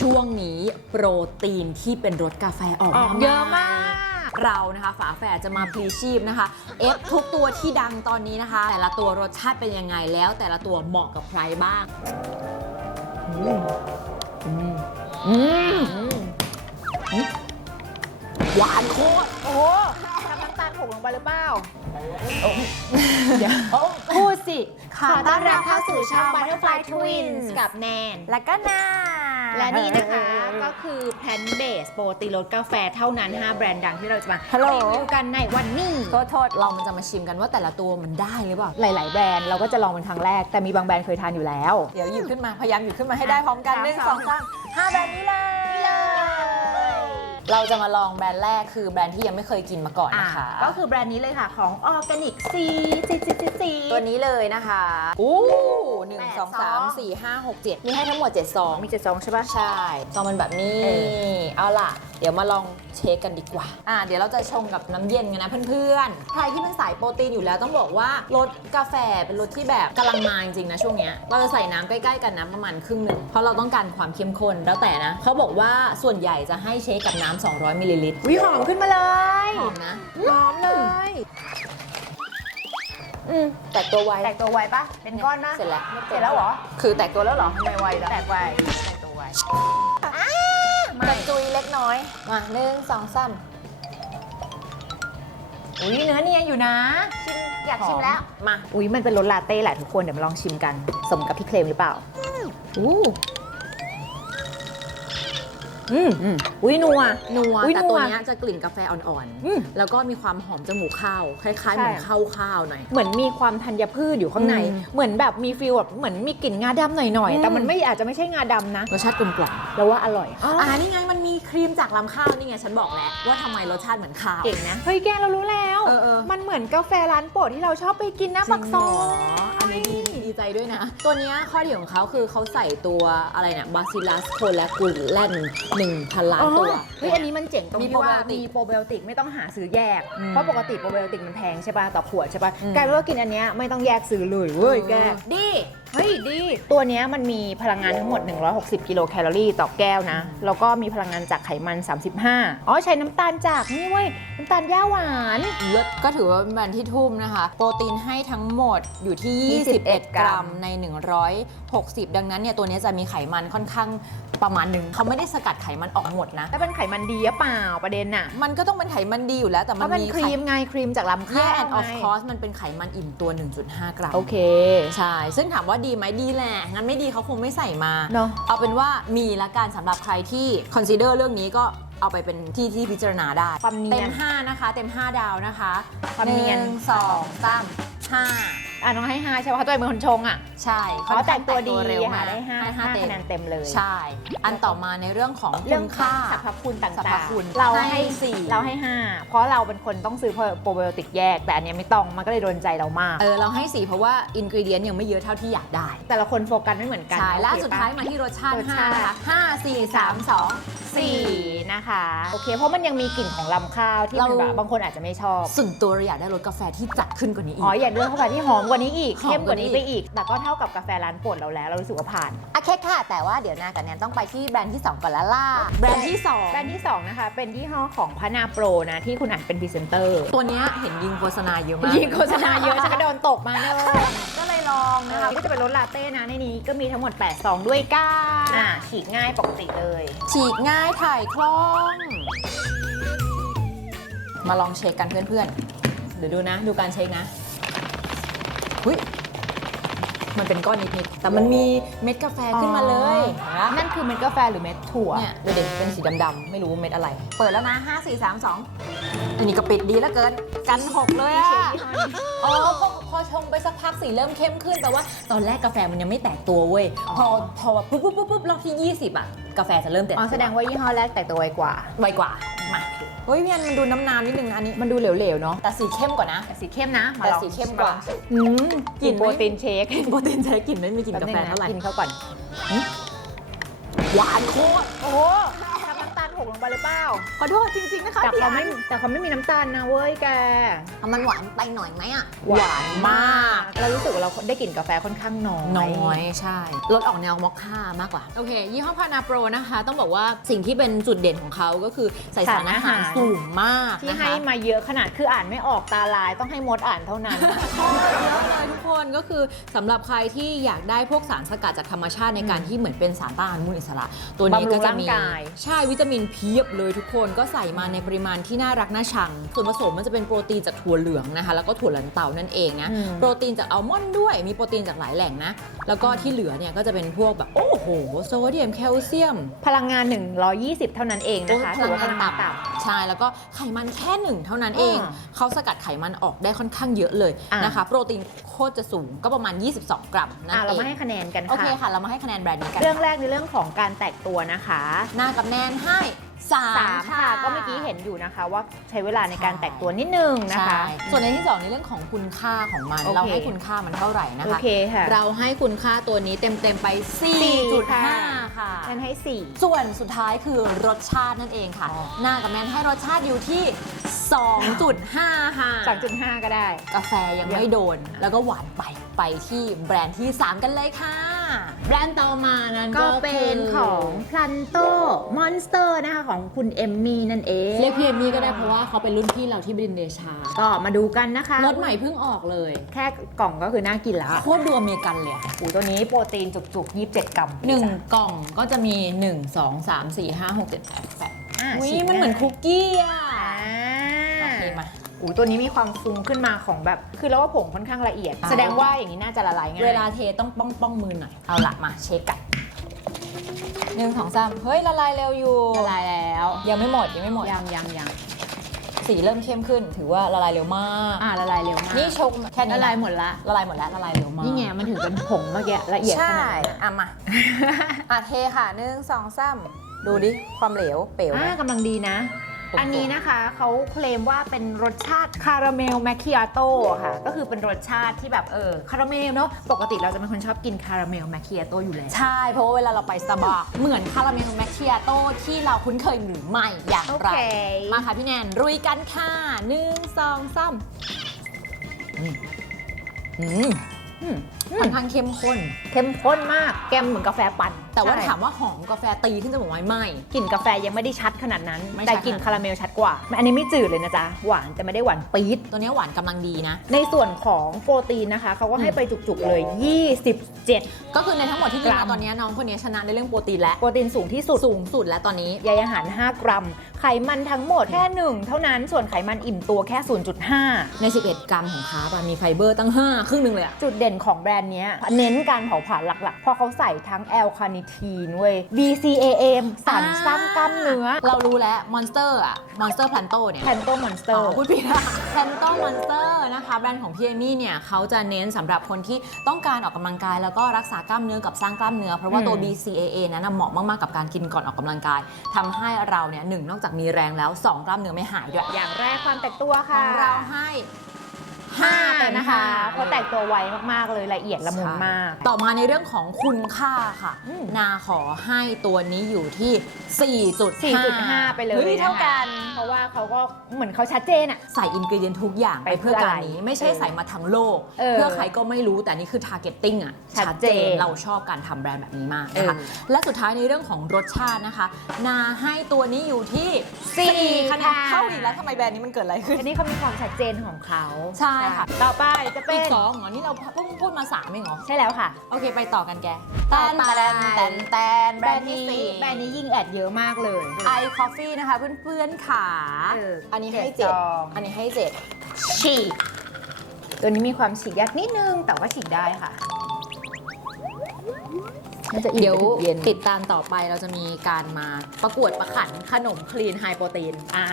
ช่วงนี้โปรตีนที่เป็นรสกาแฟออกออกมาเยอะมาก เรานะคะฝาแฝดจะมาพลีชีพนะคะ เอฟทุกตัวที่ดังตอนนี้นะคะ แต่ละตัวรสชาติเป็นยังไงแล้ว แต่ละตัวเหมาะกับใครบ้างอืมอืมอืมอืมหวานโคตรโอ้โหทำน้ำตาลหกลงไปหรือเปล่าเดี๋ยวพูดสิขอต้อนรับเข้าสู่ช่อง Butterfly Twins กับแนนแล้วก็นา และนี่นะคะก็คือแพนเบสโปรตีนรสกาแฟเท่านั้น 5 แบรนด์ดังที่เราจะมาฮัลโหล รีวิวกันในวันนี้ โทษโทษเรามันจะมาชิมกันว่าแต่ละตัวมันได้หรือเปล่า หลาย ๆ แบรนด์เราก็จะลองเป็นครั้งแรก แต่มีบางแบรนด์เคยทานอยู่แล้ว เดี๋ยวหยิบขึ้นมา พยายามหยิบขึ้นมาให้ได้พร้อมกันอะหนึ่งสสอองงสามห้าแบรนด์นี้เลย เราจะมาลองแบรนด์แรกคือแบรนด์ที่ยังไม่เคยกินมาก่อนอะนะคะ ก็คือแบรนด์นี้เลยค่ะของออร์แกนิกซีซีซีซีซีตัวนี้เลยนะคะอู้หนึ่งแปดสองสามซองสี่ห้าหกเจ็ดมีให้ทั้งหมดเจ็ดซองมีเจ็ดซองใช่ปะใช่ซองมันแบบนี้ เอเอาล่ะ เดี๋ยวมาลองเช็คกันดีกว่า อ่า เดี๋ยวเราจะชงกับน้ำเย็นกันนะเพื่อนๆ ใครที่เป็นสายโปรตีนอยู่แล้วต้องบอกว่ารสกาแฟเป็นรสที่แบบกำลังมาจริงๆนะช่วงเนี้ย เราจะใส่น้ำใกล้ๆกันนะประมาณครึ่งหนึ่งเพราะเราต้องการความเข้มข้นแล้วแต่นะเขาบอกว่าส่วนใหญ่จะให้เช็คกับน้ำ200มิลลิลิตรวิหอมขึ้นมาเลยหอมนะ หอมเลยอืมแตกตัวไวแตกตัวไวปะเป็นก้อนนะเสร็จแล้วเสร็จแล้วเหรอ คือแตกตัวแล้วเหรอทำไมไวจังแตกไวแตกตัวไวกระจุยเล็กน้อย มาหนึ่งสองสามอุ้ยเนื้อเนียนอยู่นะ ชิมอยากชิมแล้ว มา อุ้ยมันเป็นรสลาเต้แหละทุกคน เดี๋ยวมาลองชิมกัน สมกับที่เคลมหรือเปล่าอู้ อืมอุ้ยนัว นัวอุ๊ยแต่นัวตัวเนี้ยจะกลิ่นกาแฟอ่อนอืม ๆ แล้วก็มีความหอมจมูกข้าว คล้ายๆเหมือนใช่ข้าวข้าวหน่อย เหมือนมีความธัญพืชอยู่ข้างใน อืม เหมือนแบบมีฟีลแบบเหมือนมีกลิ่นงาดำหน่อยอืมๆแต่มันไม่อาจจะไม่ใช่งาดำนะรสชาติกลมกล่อมแล้วว่าอร่อยอ่านี่ไงมันมีครีมจากลำข้าวนี่ไงฉันบอกแล้วว่าทำไมรสชาติเหมือนข้าว เก่งนะ เฮ้ยแกเรารู้แล้ว เออเออ มันเหมือนกาแฟร้านโปรดที่เราชอบไปกินหน้าปากซอยจริงเหรออันนี้ดีดี ใจด้วยนะ ตัวเนี้ยข้อดีของเขาคือเขาใส่ตัวอะไรเนี่ยบาซิลัสโคแลกูแลนหนึ่งพันล้านตัว เฮ้ยอันนี้มันเจ๋งตรงมีที่ว่า probiotic มีโปรไบโอติกไม่ต้องหาซื้อแยก อืมเพราะปกติโปรไบโอติกมันแพงใช่ป่ะต่อขวดใช่ป่ะอืม กลายเป็นว่ากินอันเนี้ยไม่ต้องแยกซื้อเลยเว้ยแก ดี เฮ้ยดี ตัวเนี้ยมันมีพลังงานทั้งหมด 160 กิโลแคลอรี่ต่อแก้วนะ แล้วก็มีพลังงานจากไขมัน 35 อ๋อ ใช้น้ำตาลจากนี่เว้ย น้ำตาลย่าหวาน เลิศก็ถือว่าเป็นแบรนด์ที่ทุ่มนะคะ โปรตีนให้ทั้งหมดอยู่ที่ 21 21กรัมใน 160 ดังนั้นเนี่ยตัวเนี้ยจะมีไขมันค่อนข้าง ประมาณหนึ่งเขาไม่ได้สกัดไขมันออกหมดนะ แล้วเป็นไขมันดีหรือเปล่าประเด็นน่ะมันก็ต้องเป็นไขมันดีอยู่แล้วแต่เพมันราะเป็นมีครีมไงครีมจากลำแย่ข้าวแอนออฟไงคอสมันเป็นไขมันอิ่มตัว 1.5 กรัมโอเค ใช่ซึ่งถามว่าดีไหมดีแหละงั้นไม่ดีเขาคงไม่ใส่มาเนอะ เอาเป็นว่ามีละกันสำหรับใครที่ consider เรื่องนี้ก็เอาไปเป็นที่ที่พิจารณาได้ ความเนีเต็ยนม5 นะคะ เต็ม 5 ดาวนะคะความเนียนหงสองสามห้า อะน้องให้ห้าใช่ป่ะเพราะตัวเองเป็นคนชงอะใช่อ๋อแต่งตัวดีเร็วค่ะมากได้ห้าให้ห้าเต็มคะแนนเต็มเลยใช่ อันต่อมาในเรื่องของเรื่องคุณค่าค่าสรรพคุณต่สรรพางคุณๆเราให้ให้สี่เราให้5เพราะเราเป็นคนต้องซื้อโปรไบโอติกแยก แต่อันเนี้ยไม่ต้องมันก็เลยโดนใจเรามากเออเราให้สีเพราะว่าอินก e เดียนยังไม่เยอะเท่าที่อยากได้ แต่ละคนโฟกัสไม่เหมือนกันใช่โอเคแล้วปะสุดท้ายมาที่รสชาติรสชาติ5นะคะ5 4 3 2สี่ นะคะ โอเค เพราะมันยังมีกลิ่นของลำข้าวที่เรามันแบบบางคนอาจจะไม่ชอบ4ส่วนตัวเราอยากได้รสกาแฟที่จัดขึ้นกว่านี้อีก อ๋ออยากเลือกกาแฟที่หอมกว่านี้อีกหอมเข้มกว่านี้กว่านี้ ไปอีก แต่ก็เท่ากับกาแฟร้านโปรดเราแล้ว เรารู้สึกว่าผ่าน โอเคค่ะ แต่ว่าเดี๋ยวนากับแนนต้องไปที่แบรนด์ที่ 2 ก่อนแล้วล่ะแบรนด์ที่2แบรนด์ที่ 2 นะคะ เป็นยี่ห้อของพนาโปรนะ ที่คุณอันเป็นพรีเซนเตอร์ตัวเนี้ยเห็นยิงโฆษณาเยอะมากยิงโฆษณาเยอะฉันก็โดนตกมาเลยก็เลยลองนะนะคะ คะก็จะเป็นรสลาเต้นะในนี้ก็มีทั้งหมด 8 ซองด้วยกันอ่าฉีกง่ายปกติเลย ฉีกง่ายถ่ายคล่อง มาลองเช็คกันเพื่อนๆ เดี๋ยวดูนะ ดูการเช็คนะหุยมันเป็นก้อนนิดๆ แต่มันมีเม็ดกาแฟขึ้นมาเลยเห็นปะนั่นคือเม็ดกาแฟหรือเม็ดถั่ว เนี่ยดูเด็กเป็นสีดำๆ ไม่รู้เม็ดอะไร เปิดแล้วนะ 5 4 3 2 อันนี้ก็ปิดดีแล้วเกิน กันหกเลยอะอ๋อพอ พอชงไปสักพักสีเริ่มเข้มขึ้นแต่ว่าตอนแรกกาแฟมันยังไม่แตกตัวเว้ย พอพอปุ๊บปุ๊บปุ๊บปุ๊บรอบที่ 20 อะ กาแฟจะเริ่มแตกอ๋อตัวแสดงว่ายี่ห้อแรกแตกตัวไวกว่า ไวกว่า มาเฮ้ยพี่อันมันดูน้ำน้ำนิดนึงนะอันนี้มันดูเหลวๆเนาะแต่สีเข้มกว่านะ แต่สีเข้มนะมาแต่ลองสีเข้มกว่า อืมกลิ่นโปรตีนเชคโปรตีนใช้กลิ่นไม่มีกลิ่นกาแฟป๊บงะเท่าไหร่กินเขาก่อนหวานโคตรโอ้โหทำน้ำตาลหกลงไปเลยเปล่า ขอโทษจริง ๆ นะคะแต่พี่เขาอัไม่นแต่เขาไม่มีน้ำตาลนะเว้ยแก เอามันหวานไปหน่อยไหมอะ หวานมาก เรารู้สึกว่าเราได้กลิ่นกาแฟค่อนข้างน้อยน้อยใช่รสออกแนวมอคค่ามากกว่า โอเค ยี่ห้อพานาโปรนะคะ ต้องบอกว่าสิ่งที่เป็นจุดเด่นของเขาก็คือใส่สารอาหารสูงมากที่นะคะ ให้มาเยอะขนาดคืออ่านไม่ออกตาลายต้องให้มดอ่านเท่านั้น เยอะเลยทุกคนก็คือสำหรับใครที่อยากได้พวกสารสกัดจากธรรมชาติในการที่เหมือนเป็นสารต้านอนุมูลอิสระ ตัวนี้ก็จะมีบำรุงร่างกาย ใช่วิตามินเพียบเลยทุกคนก็ใส่มาในปริมาณที่น่ารักน่าชัง ส่วนผสมมันจะเป็นโปรตีนจากถั่วเหลืองนะคะ แล้วก็ถั่วลันเตานั่นเองนะอืมโปรตีนจากอัลมอนด์ด้วย มีโปรตีนจากหลายแหล่งนะ แล้วก็ที่เหลือเนี่ยก็จะเป็นพวกแบบโอ้โหโซเดียมแคลเซียม พลังงาน 120 เท่านั้นเองนะคะพลังงานถือว่ต่ำใช่ แล้วก็ไขมันแค่หนึ่งเท่านั้นเองอ่าเขาสกัดไขมันออกได้ค่อนข้างเยอะเลยอ่านนะคะ โปรตีนโคตรจะสูงก็ประมาณ 22 กรัมนั่นอะเอเรางมาให้คะแนนกันโอเคค่ะค่ะ เรามาให้คะแนนแบรนด์นี้กัน เรื่องแรกในเรื่องของการแตกตัวนะคะ หน้ากับแนนให้ สามสามค่ะ ก็เมื่อกี้เห็นอยู่นะคะ ว่าใช้เวลาในการแตกตัวนิดนึงนะคะใช่ส่วนในที่สองในเรื่องของคุณค่าของมัน โอเค เราให้คุณค่ามันเท่าไหร่นะโอคะ เคค่ะ เราให้คุณค่าตัวนี้เต็มๆไป4.5 ค่ะ ฉันให้สี่ ส่วนสุดท้ายคือรสชาตินั่นเองค่ะ อ๋อ หน้ากับแนนให้รสชาติอยู่ที่ 2.5 ค่ะ สามจุดห้าก็ได้ กาแฟยังไม่โดน แล้วก็หวานไปไปที่แบรนด์ที่ 3 กันเลยค่ะ แบรนด์ต่อมานั้นก็ก็เป็นของพลันโตมอนสเตอร์นะคะของคุณเอมมี่นั่นเองเรียกพี่เอมมี่ก็ได้เพราะว่าเขาเป็นรุ่นพี่เราที่บรินเดชาก็มาดูกันนะคะรสใหม่เพิ่งออกเลยแค่กล่องก็คือน่ากินแล้วโคตรดูอเมริกันเลยอะอูตัวนี้โปรตีนจุกๆ 27 กรัมหนึ่งกล่องก็จะมี 1 2 3 4 5 6 7 8 8อะอุ้ยฉีกมันเหมือนคุกกี้อะอ่าโอเคมา อูตัวนี้มีความฟุ้งขึ้นมาของแบบ คือแล้วว่าผงค่อนข้างละเอียดอ่าแสดงว่าอย่างนี้น่าจะละลายง่าย เวลาเทต้องป้องป้องมือหน่อย เอาละมาเช็คกันหนึ่งสองสามเฮ้ยละลายเร็วอยู่ ละลายแล้ว ยังไม่หมดยังไม่หมด ยังยังยังสีเริ่มเข้มขึ้น ถือว่าละลายเร็วมาก อ่าละลายเร็วมาก นี่ชงแค่นี้ละนะลายหมดละ ละลายหมดแล้วละลายเร็วมาก นี่ไงมันถึงเป็นผงเมื่อกี้ละเอียดขใช่นาดนั้นอะมาอะเทค่ะหนึ่งสองสามดูดิความเหลวเป๋วไหมอ่ากำลังดีนะโอ้โหอันนี้นะคะเขาเคลมว่าเป็นรสชาติคาราเมลแมคคิอาโต้ค่ะ ก็คือเป็นรสชาติที่แบบเออคาราเมลเนาะปกติเราจะเป็นคนชอบกินคาราเมลแมคคิอาโต้อยู่แล้ว ใช่ เพราะว่าเวลาเราไปสตาร์บัคเหมือนคาราเมลแมคคิอาโต้ที่เราคุ้นเคยหรือไม่อย่างไรโอเคมาค่ะพี่แนนรุยกันค่ะหนึ่งสองสามอืมอืมอืม ค่อนข้างเข้มข้น เข้มข้นมากแกมเหมือนกาแฟปั่น แต่ว่าใช่ ถามว่าหอมกาแฟตีขึ้นจมูกไหมไม่ กลิ่นกาแฟยังไม่ได้ชัดขนาดนั้น ไม่ชัด แต่กลิ่นคาราเมลชัดกว่า อันนี้ไม่จืดเลยนะจ๊ะ หวานแต่ไม่ได้หวานปี๊ด ตัวนี้หวานกำลังดีนะ ในส่วนของโปรตีนนะคะเขาก็ให้ไปจุกๆเลย 27 ก็คือในทั้งหมดที่กินกรัมาม ตอนนี้น้องคนนี้ชนะในเรื่องโปรตีนแล้วโปรตีนสูงที่สุด สูงสุดแล้วตอนนี้ ใยอาหาร 5 กรัม ไขมันทั้งหมดแค่ 1 เท่านั้น ส่วนไขมันอิ่มตัวแค่ 0.5 ใน 11 กรัมของคาร์บอะมีไฟเบอร์ตั้ง 5 ครึ่งหนึ่งเลยอะ จุดเด่นของแบรนด์เนี้ยเน้นการเผาผลาญหลักๆ เพราะเขาใส่ทั้งแอลคาเนิทีนเว้ย BCAM สารสร้างกล้ามเนื้อเรารู้แล้วมอนสเตอร์อะมอนสเตอร์พลันโตเนี่ย แพนโตมอนสเตออ๋ร์อพูดผิดอะแพนโตมอนสเตอร์นะคะ แบรนด์ของพี่เอมี่เนี่ยเขาจะเน้นสำหรับคนที่ต้องการออกกำลังกาย แล้วก็รักษากล้ามเนื้อกับสร้างกล้ามเนื้อ เพราะว่าตัว BCAA นั้นนะเหมาะมาก ๆ กับการกินก่อนออกกำลังกายทำให้เราเนี่ยหนึ่งนอกจากมีแรงแล้ว 2 กล้ามเนื้อไม่หายด้วยอย่างแรกความแตกตัวขค่ะองเราให้ห้า 5 ไปเต็มนะคะห้าเพราะแตกตัวไวมากๆเลยละเอียดละมุนมาก ต่อมาในเรื่องของคุณค่าค่ะ อืม นาขอให้ตัวนี้อยู่ที่ 4.5 4.5 ไปเลยฮ้เท่ากันเพราะว่าเขาก็เหมือนเขาชัดเจนอะ ใส่อินกรีเดียนทุกอย่างไปไปเพื่เพื่อออะไรการนี้ไม่ใช่ใส่มาทั้งโลก เออเพื่อใครก็ไม่รู้แต่นี่คือ targeting อะชัดเจนเราชอบการทำแบรนด์แบบนี้มากนะคะเออและสุดท้ายในเรื่องของรสชาตินะคะ นาให้ตัวนี้อยู่ที่สี่4คะแนนค่ะเท่าอีกแล้วทำไมแบรนด์นี้มันเกิดอะไรขึ้น อันนี้เขามีความชัดเจนของเขา ใช่ค่ะ ต่อไปจะเป็อีน กสองเหรอ นี่เราเพิ่งพูดมาสามเองเหรอ ใช่แล้วค่ะ โอเค ไปต่อกันแกต่อไป แตนแตนแตนแบแบรรนนด์ด์นี้ที่สี่แบรนด์นี้ยิงแอดเยอะมากเลย ไอคอฟฟี่นะคะ เพื่อนๆขาเอออัอันนี้ให้เจ็เจ็ดดซอง อันนี้ให้เจ็ดฉีกตัวนี้มีความฉีกยากนิดนึงแต่ว่าฉีกได้ค่ะ มันจะอิ่มเดี๋ยวไปถึงเย็นติดตามต่อไปเราจะมีการมาประกวดประขันขนมคลีนไฮโปรตีนอ่า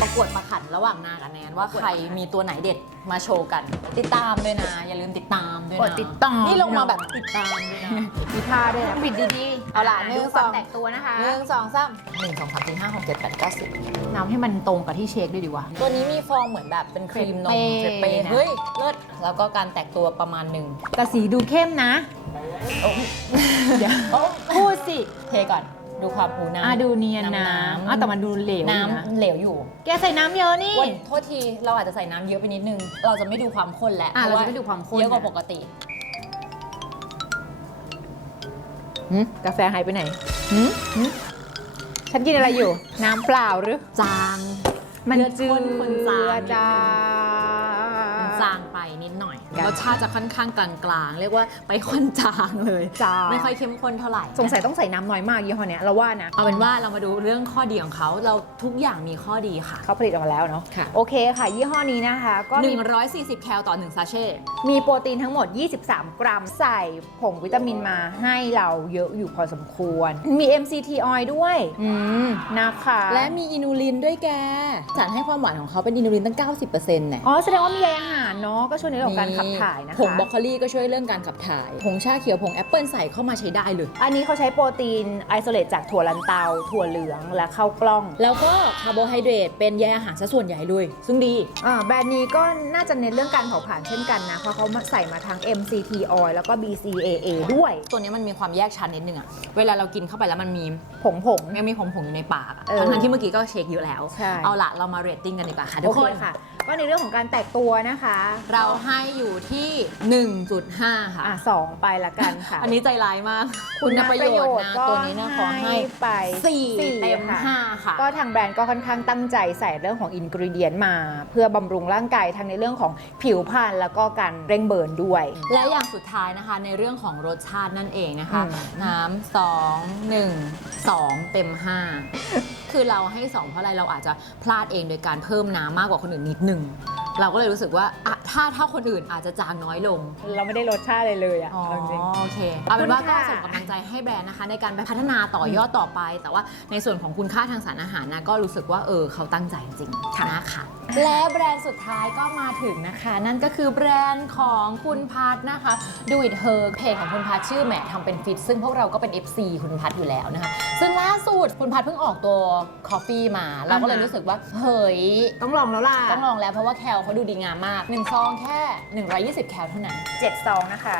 ประกวดประขันระหว่างนากับแนนว่าใครมีตัวไหนเด็ดมาโชว์กัน ติดตามด้วยนะ อย่าลืมติดตามด้วยกนะดติดตาม นี่ลงมาแบบติดตามด้วยนะมีท่าด้วยนะปิดดีๆเอาล่ะหนึ่งดูความสองแตกตัวนะคะหนึ่งสองสามหนึ่งสองสามสี่ห้าหกเจ็ดแปดเก้าสิบน้ำให้มันตรงกับที่เชคด้วยดีวะตัวนี้มีฟองเหมือนแบบเป็นครีมนมเฟรปเป้เฟรปเป้นะเฮ้ยเลิศแล้วก็การแตกตัวประมาณหนึ่งแต่สีดูเข้มนะ เดี๋ยวพูดสิเทก่อนดูความอูน้ำอะดูเนียนนะน้ำอะแต่มันดูเหลวอยู่นะน้ำเหลวอยู่ แกใส่น้ำเยอะนี่วันโทษทีเราอาจจะใส่น้ำเยอะไปนิดนึง เราจะไม่ดูความข้นแล้วอะพเราว่จะไม่ดูความข้นเยอะกว่านะปกติหึกาแฟหายไปไหนหึหึฉันกินอะไรอยู่ น้ำเปล่าหรือจาง มันเลือดจืข้นคนจาง กัน รสชาติจะค่อนข้างกลางๆ เรียกว่าไปค่อนจางเลย จาง ไม่ค่อยเข้มข้นเท่าไหร่สงสัยต้องใส่น้ำน้อยมากยี่ห้อเนี้ยเราว่านะ เอาเป็นว่าเรามาดูเรื่องข้อดีของเขาเราทุกอย่างมีข้อดีค่ะ เขาผลิตออกมาแล้วเนาะ ค่ะ โอเคค่ะ ยี่ห้อนี้นะคะ ก็มี140 แคลต่อ 1 ซาเช่ มีโปรตีนทั้งหมด 23 กรัม ใส่ผงวิตามินมาให้เราเยอะอยู่พอสมควร มี MCT oil ด้วยอืมนะคะ และมีอินูลินด้วยแก สารให้ความหวานของเขาเป็นอินูลินตั้ง 90%เนี่ย อ๋อ แสดงว่ามีใยอาหารเนาะ ก็ช่วยในเรื่องของการขับถ่ายนะคะผงบรอกโคลีก็ช่วยเรื่องการขับถ่าย ผงชาเขียวผงแอปเปิลใส่เข้ามาใช้ได้เลย อันนี้เขาใช้โปรตีนไอโซเลตจากถั่วลันเตา ถั่วเหลืองและข้าวกล้อง แล้วก็คาร์โบไฮเดรตเป็นใยอาหารซะส่วนใหญ่เลย ซึ่งดี อ่าแบรนด์นี้ก็น่าจะเน้นเรื่องการเผาผลาญเช่นกันนะ เพราะเขาใส่มาทั้ง MCT oil แล้วก็ BCAA ด้วย ตัวนี้มันมีความแยกชั้นนิดนึงอะเวลาเรากินเข้าไปแล้วมันมีผงผง ยังมีผงผงๆอยู่ในปากอะเออ ทั้งๆที่เมื่อกี้ก็เช็คอยู่แล้ว ใช่เอาละเรามาเรตติ้งกันดีกว่าค่ะทุโอกเคคนค่ะก็ในเรื่องของการแตกตัวนะคะเราให้อยู่ที่ 1.5 ค่ะ อะสองไปละกันค่ะอันนี้ใจร้ายมาก คุณประโยชน์นะก็ตัวนี้นะขอให้ไป4เต็มค่ะ5ค่ะ ก็ทางแบรนด์ก็ค่อนข้างตั้งใจใส่เรื่องของอินกริเดียนมา เพื่อบำรุงร่างกายทั้งในเรื่องของผิวพรรณแล้วก็การเร่งเบิร์นด้วย แล้วอย่างสุดท้ายนะคะในเรื่องของรสชาตินั่นเองนะคะอืมน้ำสองหนึ่งสองเต็มห้า คือเราให้สองเพราะอะไรเราอาจจะพลาดเองโดยการเพิ่มน้ำมากกว่าคนอื่นนิดนึง เราก็เลยรู้สึกว่าอะถ้าถ้าคนอื่นอาจจะจางน้อยลง เราไม่ได้รสชาติเลยเลยอะอ๋อเอาจริง โอเคเอาเป็นว่าขอบก็คุณค่ะส่งกำลังใจให้แบรนด์นะคะ ในการไปพัฒนาต่อยอดต่อไป แต่ว่าในส่วนของคุณค่าทางสารอาหารนะก็รู้สึกว่าเออเขาตั้งใจจริงๆนะคะและแบรนด์สุดท้ายก็มาถึงนะคะ นั่นก็คือแบรนด์ของคุณพัทนะคะ Do It Her เพจของคุณพัทชื่อแหมทำเป็นฟิตซึ่งพวกเราก็เป็น FC คุณพัทอยู่แล้วนะคะ ซึ่งล่าสุดคุณพัทเพิ่งออกตัวคอฟฟี่มา เราก็เลยรู้สึกว่าเฮ้ย ต้องลองแล้วล่ะ ต้องลองแล้วเพราะว่าแคลเขาดูดีงามมากหนึ่งซองแค่ 120 แคลเท่านั้นเจ็ดซองนะคะ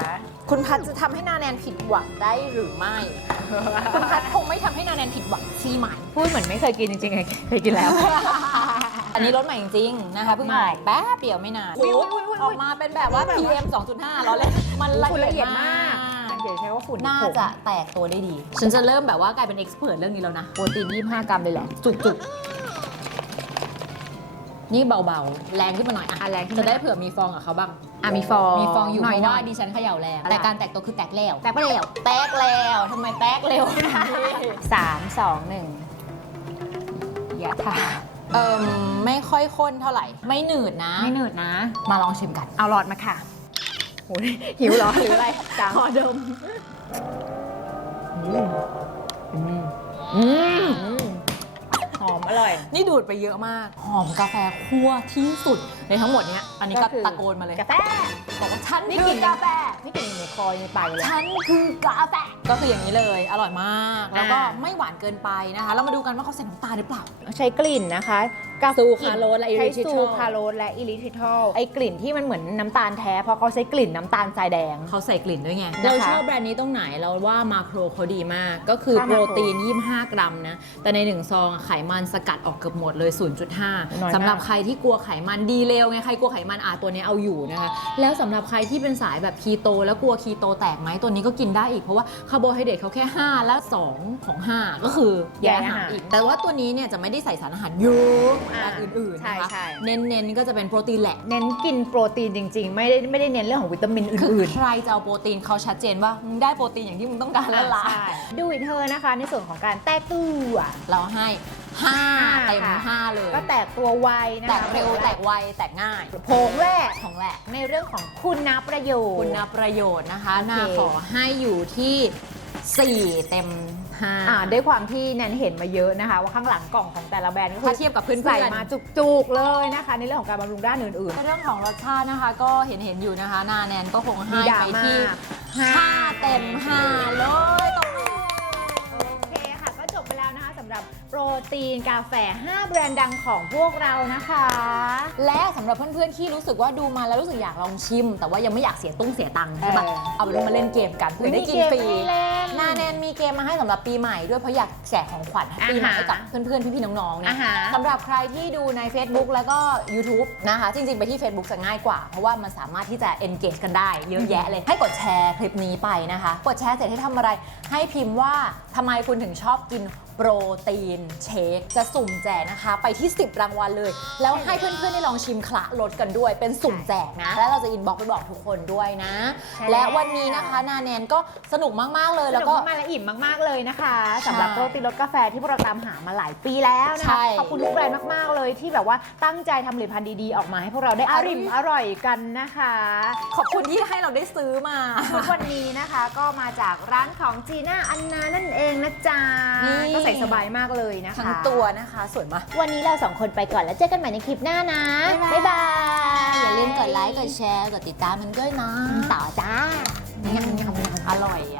คุณพัดจะทำให้นาแนนผิดหวังได้หรือไม่ คุณพัดคงไม่ทำให้นาแนนผิดหวังใช่ไหมพูดเหมือนไม่เคยกินจริงๆเคยกินแล้ว อันนี้รถใหม่จริงๆนะคะเพิ่งออกแป๊บเดียวไม่นานอุ๊ยอุ๊ยอุ๊ยอุ๊ยออกมาเป็นแบบว่า PM 2.5ล้อเล่นมันละฝุ่นละเอีเอียยดดมามากกเดี๋ยวใช้ว่าฝุ่นน่าผงจะแตกตัวได้ดี ฉันจะเริ่มแบบว่ากลายเป็นเอ็กซ์เพรสเรื่องนี้แล้วนะ โปรตีน25 กรัมเลยเหรอจุกๆ นี่เบาๆ แรงขึ้นมาหน่อยอะอะแรงขึ้นจะมาได้เผื่อมีฟองกับเขาบ้าง อะมีฟองมีฟองอยู่หเพน่อยราะหน่ว่าอยดิฉันเขย่าแรงอะไร แต่การแตกตัวคือแตกแล้วแตกไปแล้วแตกแล้วทำไมแตกเร็ว สามสองหนึ่งยะถาเอิมไม่ค่อยข้นเท่าไหร่ ไม่หนืดนะ ไม่หนืดนะ มาลองชิมกัน เอาหลอดมาค่ะโหหิวเหรอหรืออะไรจังขอดมอืม อืมอืมหอมอร่อย นี่ดูดไปเยอะมาก หอมกาแฟคั่วที่สุด ในทั้งหมดเนี้ยอันนี้ก็ก็คือตะโกนมาเลยกาแฟบอกว่าฉันนี่คืกิอนกาแฟนี่กินในคอในปากเลย ฉันคือกาแฟก็คืออย่างนี้เลย อร่อยมาก แล้วก็อ่า ไม่หวานเกินไปนะคะเรามาดูกันว่าเขาใส่น้ำตาลหรือเปล่า ใช้กลิ่นนะคะกาซูคราโรสและใช้ erythritol ซูคราโรสและอิริทิทอลไอ้กลิ่นที่มันเหมือนน้ำตาลแท้เพราะเขาใช้กลิ่นน้ำตาลทรายแดง เขาใส่กลิ่นด้วยไงนะคะเราชอบแบรนด์นี้ตรงไหนเราว่ามาโครเขาดีมาก ก็คือค่าโปรมาโครตีน 25 กรัมนะ แต่ใน 1 ซองอะไขมันสกัดออกเกือบหมดเลย น้อย0.5มากสำหรับใครที่กลัวไขมันดีเลวไงใครกลัวไขมันอาตัวนี้เอาอยู่นะคะแล้วสำหรับใครที่เป็นสายแบบคีโต แล้วกลัวคีโตแตกไหมตัวนี้ก็กินได้อีกเพราะว่าคาร์โบไฮเดรตเขาแค่ 5 และ 2 ของ 5 ก็คือแยกอาหารอีก แต่ว่าตัวนี้เนี่ยจะไม่ได้ใส่สารอาหารเยอะแบบอื่นๆใช่นะคะใช่เน้นๆก็จะเป็นโปรตีนแหละ เน้นกินโปรตีนจริง ๆ ไม่ได้ไม่ได้เน้นเรื่องของวิตามินคืออื่นใครจะเอาโปรตีนเขาชัดเจนว่ามึงได้โปรตีนอย่างที่มึงต้องการแล้วล่ะดูอีกเธอนะคะ ในส่วนของการแตกตัวเราให้ 5เต็มค่ะ5เลยก็แตกตัวไวนะคะแตกเร็วแตกไวแตกง่ายโผงแรกของแหละในเรื่องของคุณประโยชน์ คุณประโยชน์นะคะ โอเค นาขอให้อยู่ที่ 4 เต็มอ่า5 ด้วยความที่แนนเห็นมาเยอะนะคะ ว่าข้างหลังกล่องของแต่ละแบรนด์ก็คืถ้าเทียบกับเพื่อนๆ ใส่มาจุกๆเลยนะคะ ในเรื่องของการบำรุงด้านอื่นในเรื่องของรสชาตินะคะ ก็เห็นเห็นๆอยู่นะคะนาแนนก็คงๆให้มีดราไปม่าที่5เต็ม 5 เลย ตีนกาแฟ 5 แบรนด์ดังของพวกเรานะคะ และสำหรับเพื่อนๆที่รู้สึกว่าดูมาแล้วรู้สึกอยากลองชิม แต่ว่ายังไม่อยากเสียตุ้งเสียตังค์ใช่ปะเออเอาเป็นว่ามาเล่นเกมกันเพื่อได้กินฟรีมีเกมให้เล่นนาแนนมีเกมมาให้สำหรับปีใหม่ด้วยเพราะอยากแจกของขวัญให้ปีใหม่อ่าฮะให้กับเพื่อนๆพี่ๆน้องๆนะอ่าฮะ สำหรับใครที่ดูใน Facebook แล้วก็ YouTube นะคะ จริงๆ ไปที่ Facebook จะง่ายกว่า เพราะว่ามันสามารถที่จะ engage กันได้เยอะแยะเลย ให้กดแชร์คลิปนี้ไปนะคะ กดแชร์เสร็จให้ทำอะไร ให้พิมพ์ว่าทำไมคุณถึงชอบกิน โปรตีนเชคจะสุ่มแจกนะคะ ไปที่ 10 รางวัลเลย แล้วให้เพื่อนๆได้ลองชิมคละรสกันด้วย เป็นสุ่มแจกนะ แล้วเราจะอินบ็อกไปบอกทุกคนด้วยนะใช่และวันนี้นะคะนาแนนก็สนุกมากๆเลยสแล้วนุกก็มากๆและอิ่มมากๆเลยนะคะสำหรับใช่โปรตีนรสกาแฟที่พวกเราตามหามาหลายปีแล้วนะใช่คะขอบคุณทุกแบรนด์มากๆเลยที่แบบว่าตั้งใจทำผลิตภัณฑ์ดีๆออกมาให้พวกเราได้อริมอร่อยกันนะคะ ขอบคุณที่ให้เราได้ซื้อมาทุกวันนี้นะคะ ก็มาจากร้านของจีน่าอันนานั่นเองนะจ๊ะนี่ก็ใส่ส่สบายมากเลยนะคะทั้งตัวนะคะสวยมาก วันนี้เราสองคนไปก่อนแล้วเจอกันใหม่ในคลิปหน้านะ บ๊ายบาย อย่าลืมกดไลค์ กดแชร์ กดติดตามมันด้วยนะต่อจ้าอร่อยอะ